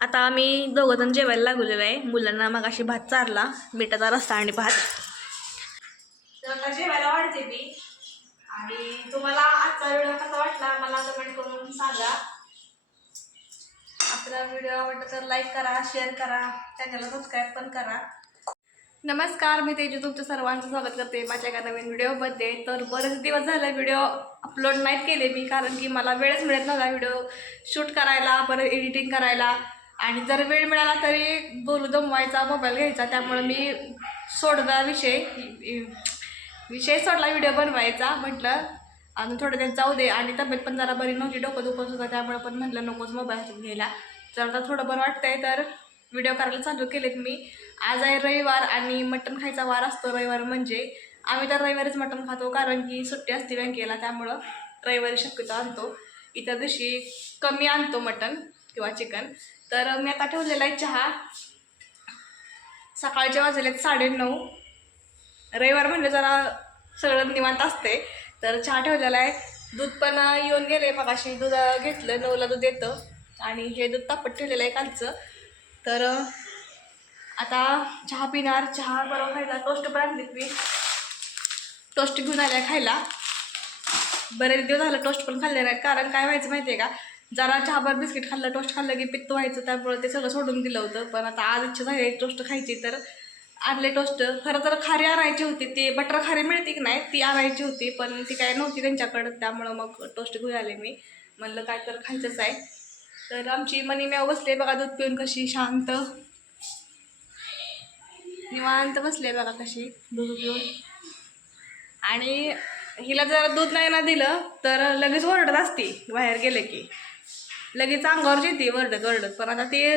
आता आम्ही दोघंजण जेवायला लागलेलो आहे. मुलांना मग अशी भात चारला मिठाचा रस्ता आणि भात. तर जेवायला वाढते मी आणि तुम्हाला आजचा व्हिडिओ कसा वाटला मला कमेंट करून सांगा. आपला व्हिडिओ आवडला तर लाईक करा शेअर करा चॅनलला सबस्क्राईब पण करा. नमस्कार मी तेजू. तुमचं सर्वांचं स्वागत करते माझ्या एका नवीन व्हिडिओमध्ये. तर बरेच दिवस झाले व्हिडिओ अपलोड नाही केले मी कारण की मला वेळच मिळत नव्हता व्हिडिओ शूट करायला परत एडिटिंग करायला. आणि जर वेळ मिळाला तरी बोलू दमवायचा मोबाईल घ्यायचा. त्यामुळं मी सोडला विषय. विषय सोडला व्हिडिओ बनवायचा म्हटलं. आणि थोडं दिवस जाऊ दे. आणि तब्येत पण जरा बरी नव्हती डोकं दुखत होतं. त्यामुळे पण म्हटलं नकोच मोबाईल हातात घ्यायला. जर आता थोडं बरं वाटतंय तर व्हिडिओ करायला चालू केलेत मी. आज आहे रविवार आणि मटण खायचा वार असतो रविवार म्हणजे. आम्ही तर रविवारीच मटण खातो कारण की सुट्टी असते बँकेला. त्यामुळं रविवारी शक्यतो आणतो. इतर दिवशी कमी आणतो मटण. किंवा चिकन. तर मी आता ठेवलेला आहे चहा. सकाळचे वाजलेत साडेनऊ. रविवार म्हणजे जरा सगळं निवांत असते. तर चहा ठेवलेला आहे. दूध पण येऊन गेले. मगाशी दूध घेतलं. नऊला दूध येतं. आणि हे दूध तापट ठेवलेलं आहे कालचं तर आता चहा पिणार. चहा बरोबर खायला टोस्ट पण आणलीत मी. टोस्ट घेऊन आल्या खायला. बरेच दिवस झालं टोस्ट पण खाल्ले नाहीत. कारण काय व्हायचं माहिती आहे का? जरा चहाभर बिस्किट खाल्लं टोस्ट खाल्लं की पित्त व्हायचं त्यामुळे ते सगळं सोडून दिलं होतं. पण आता आज इच्छा झाली टोस्ट खायची तर आणले टोस्ट खरं तर खारी आणायची होती ती बटर खारी मिळते की नाही ती आणायची होती पण ती काय नव्हती त्यांच्याकडं त्यामुळं मग टोस्ट घेऊन आले मी. म्हणलं काय तर खायचंच आहे. तर आमची मनी म्याव बसले बघा दूध पिऊन कशी शांत. निवांत बसले बघा कशी. दूध पिऊन. आणि हिला जर दूध नाही ना दिलं तर लगेच ओरडत असते बाहेर गेले की. लगेच अंगावर येते वरडत ओरडत पण आता ते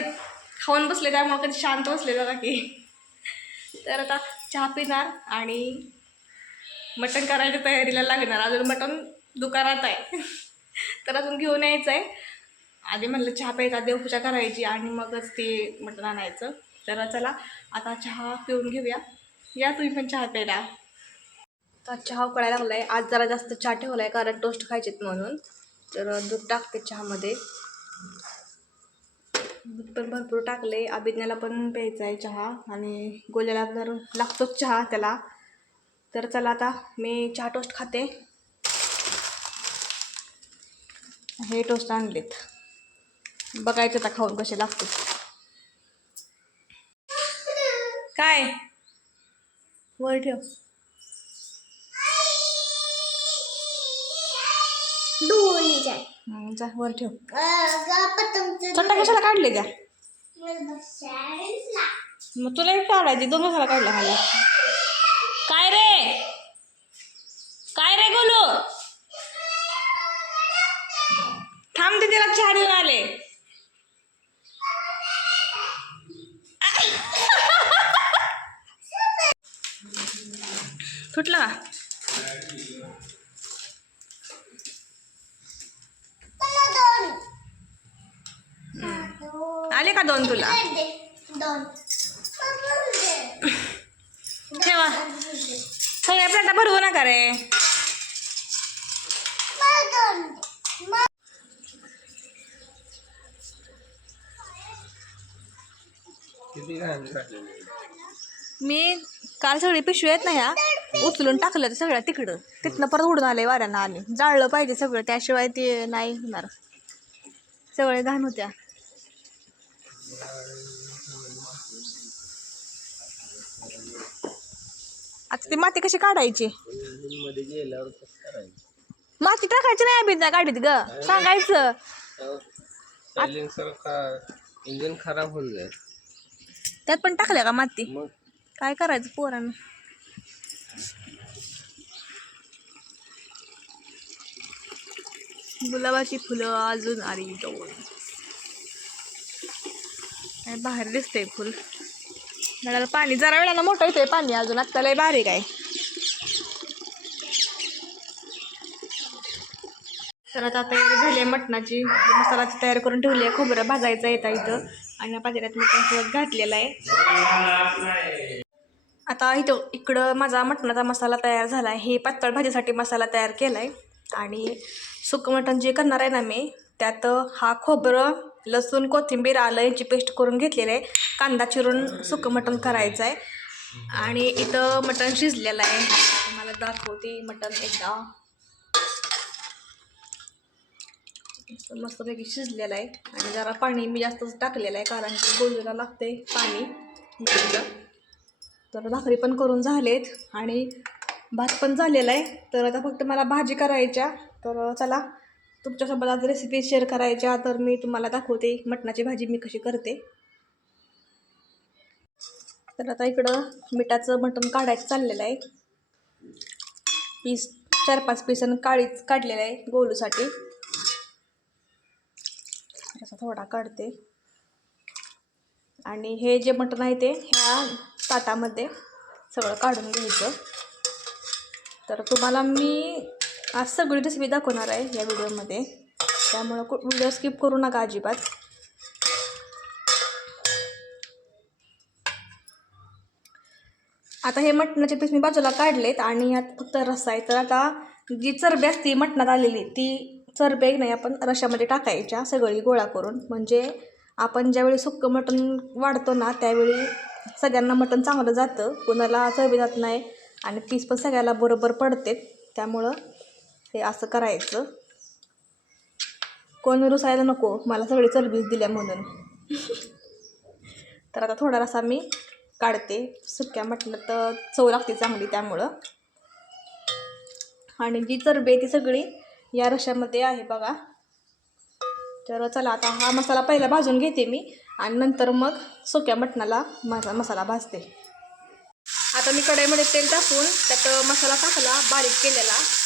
खाऊन बसले त्यामुळे कधी शांत बसले बघा की तर आता चहा पिणार आणि मटण करायच्या तयारीला लागणार. अजून मटण दुकानात आहे. तर अजून घेऊन यायचं आहे आधी म्हणलं चहा प्यायचा देवपूजा करायची आणि मगच ते मटण आणायचं. तर चला आता चहा पिऊन घेऊया. या तुम्ही पण चहा प्यायला. तर चहा उकळायला लागला आहे आज जरा जास्त चहा ठेवला आहे कारण टोस्ट खायचेत म्हणून. तर दूध टाकते चहामध्ये. दूध पण भरपूर टाकले. अभिज्ञाला पण प्यायचा आहे चहा आणि गोल्याला तर लागतोच चहा त्याला तर चला आता मी चहा टोस्ट खाते. हे टोस्ट आणलेत. बघायचं आता खाऊन कसे लागतात काय? वर ठेव. जा वर ठेव. चट्टा कशाला काढले त्या? मग तुला एक काढायची दोन कशाला काढला खाली? काय रे? काय रे बोलू थांब ते तिला चहा देऊन आले. फुटला का आले का दोन तुला. ठेवा. सगळ्या प्लेटा भरवू नका रे. मी काल सगळी पिशवी आहेत ना ह्या उचलून टाकलं ते सगळ्या तिकडं. तिथनं परत उडून आले वाऱ्यानं आले. जाळलं पाहिजे सगळं त्याशिवाय ते नाही होणार. सगळे घाण होत्या. आता ती माती कशी काढायची? मध्ये गेल्यावर कसं करायचं? माती टाकायची नाही अभिज्ञा गाडीत ग सांगायचं. सायलेन्सर सर का इंजिन खराब होऊन जाईल. त्यात पण टाकल्या का माती? मग? काय करायचं पोरानं? गुलाबाची फुलं अजून आली जवळ काय बाहेर दिसतंय फुल. नळाला पाणी जरा वेळानं मोठं येतंय पाणी अजून आत्ता लय बारीक आहे. तर आता तयारी झाली आहे मटणाची. मसालाची तयारी करून ठेवली आहे खोबरं भाजायचं येतं इथं आणि पातेल्यात मटण घातलेला आहे. आता इथं इकडं माझा मटणाचा मसाला तयार झाला आहे. हे पातळ भाजीसाठी मसाला तयार केला आहे आणि सुकं मटण जे करणार आहे ना मी त्यात हा खोबरं लसूण कोथिंबीर आलं याची पेस्ट करून घेतलेली आहे. कांदा चिरून सुकं मटण करायचं आहे. आणि इथं मटण शिजलेलं आहे. तुम्हाला दाखवते मटण एकदा. मस्तपैकी शिजलेलं आहे. आणि जरा पाणी मी जास्तच टाकलेलं आहे कारण की गोळीला लागते पाणी तर भाकरी पण करून झालेत. आणि भात पण झालेला आहे. तर आता फक्त मला भाजी करायच्या. तर चला तुमच्यासोबत आज रेसिपी शेअर करायच्या तर मी तुम्हाला दाखवते मटणाची भाजी मी कशी करते. तर आता इकडं मिठाचं मटण काढायचं चाललेलं आहे. पीस चार पाच पीसन काळीच काढलेलं आहे गोलूसाठी. असा थोडा काढते. आणि हे जे मटण आहे ते ह्या ताटामध्ये सगळं काढून घ्यायचं. तर तुम्हाला मी आज सगळी रेसिपी दाखवणार आहे या व्हिडिओमध्ये. त्यामुळं व्हिडिओ स्किप करू नका अजिबात. आता हे मटणाचे पीस मी बाजूला काढलेत आणि यात फक्त रस्सा आहे. तर आता जी चरबी असते मटणात आलेली ती चरबी एक नाही आपण रशामध्ये टाकायच्या सगळी गोळा करून. म्हणजे आपण ज्यावेळी सुक्कं मटण वाढतो ना त्यावेळी सगळ्यांना मटण चांगलं जातं. कोणाला चरबी जात नाही आणि पीस पण सगळ्याला बरोबर पडते. त्यामुळं हे असं करायचं. कोण रुसायला नको मला सगळी चरबीच दिल्या म्हणून. तर आता थोडा रसा मी काढते. सुक्या म्हटलं तर चव लागते चांगली त्यामुळं. आणि जी चरबी आहे ती सगळी या रशामध्ये आहे बघा. तर चला आता हा मसाला पहिला भाजून घेते मी आणि नंतर मग सुक्या मटणाला मसा मसाला भाजते. आता मी कढईमध्ये तेल टाकून त्यात मसाला टाकला बारीक केलेला.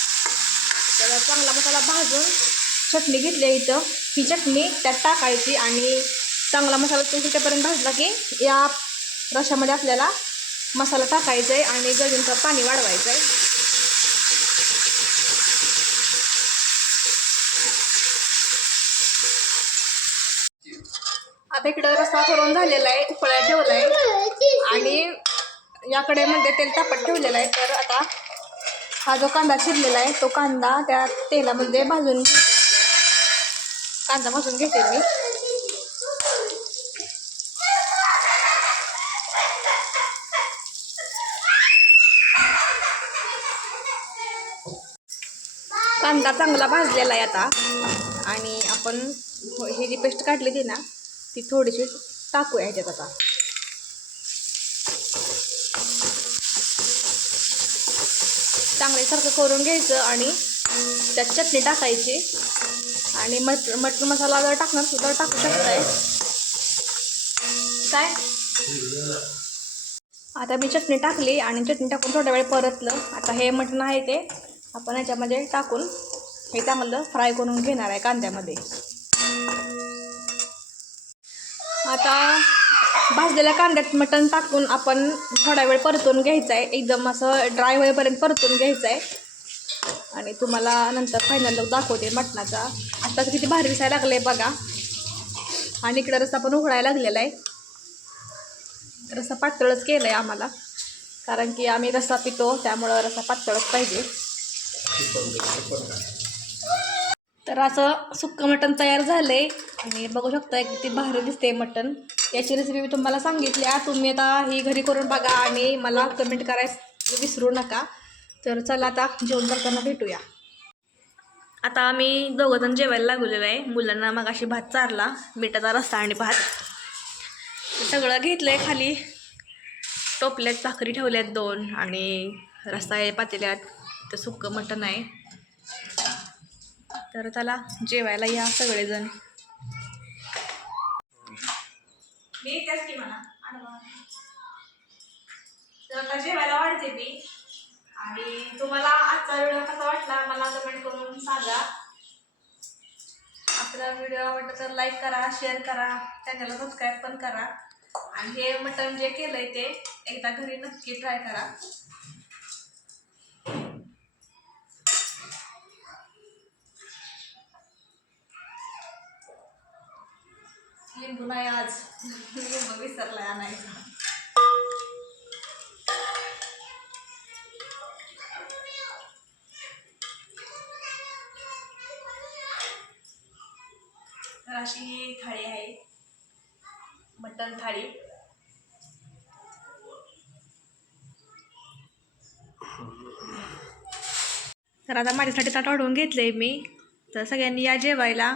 त्याला चांगला मसाला भाजून चटणी घेतली इथं. ही चटणी त्यात टाकायची आणि चांगला मसाला तुमच्यापर्यंत भाजला की या रशामध्ये आपल्याला मसाला टाकायचा आहे आणि गजूंचं पाणी वाढवायचं आहे आता इकडं रस्सा करून झालेला आहे उकळा ठेवला आहे आणि याकडे म्हणजे तेल तापत ठेवलेलं आहे. तर आता हा जो कांदा चिरलेला आहे तो कांदा त्या तेलामध्ये भाजून कांदा भाजून घेते मी. कांदा चांगला भाजलेला आहे आता. आणि आपण हे जी पेस्ट काढली ती ना ती थोडीशी टाकूया ह्याच्यात आता. चांगले सारखं करून घ्यायचं आणि त्यात चटणी टाकायची. आणि मट मटण मसाला जर टाकणार सुद्धा तर टाकू शकताय. काय? आता मी चटणी टाकली आणि चटणी टाकून थोड्या वेळ परतलं. आता हे मटण आहे ते आपण ह्याच्यामध्ये टाकून हे चांगलं फ्राय करून घेणार आहे कांद्यामध्ये. आता भाजलेल्या कांद्यात मटण टाकून आपण थोडा वेळ परतून घ्यायचं आहे एकदम असं ड्राय होईपर्यंत परतून घ्यायचं आहे आणि तुम्हाला नंतर फायनल लोक दाखवते मटणाचा. आत्ताच किती भारी दिसायला लागलं आहे बघा. आणि इकडं रस्सा पण उघडायला लागलेला आहे रस्सा पातळच केलं आहे आम्हाला. कारण की आम्ही रस्सा पितो त्यामुळं रस्सा पातळच पाहिजे. तर असं सुक्कं मटण तयार झालं आहे आणि बघू शकता किती भारी दिसते मटण. याची रेसिपी मी तुम्हाला सांगितली. तुम्ही आता ही घरी करून बघा आणि मला कमेंट करायचं विसरू नका. तर चला आता जेवण करताना भेटूया. आता आम्ही दोघंजण जेवायला लागलेलो आहे. मुलांना मग अशी भात चारला मिठाचा रस्ता आणि भात. सगळं घेतलं आहे खाली. टोपल्यात भाकरी ठेवल्यात दोन आणि रस्ता आहे पातेल्यात. तर सुक्कं मटण आहे. तर चला जेवायला या सगळेजण. मी त्याच की म्हणा. तर आता जेवायला वाढते मी आणि तुम्हाला आजचा व्हिडिओ कसा वाटला मला कमेंट करून सांगा. आपला व्हिडिओ आवडला तर लाईक करा शेअर करा चॅनलला सबस्क्राईब पण करा. आणि हे मटण जे केलंय ते एकदा घरी नक्की ट्राय करा. लिंबू नाही आज. लिंबू विसरला आणायचा. तर अशी ही थाळी आहे. मटण थाळी. तर आता माझ्यासाठी ताट वाढवून घेतले मी. तर सगळ्यांनी या जेवायला.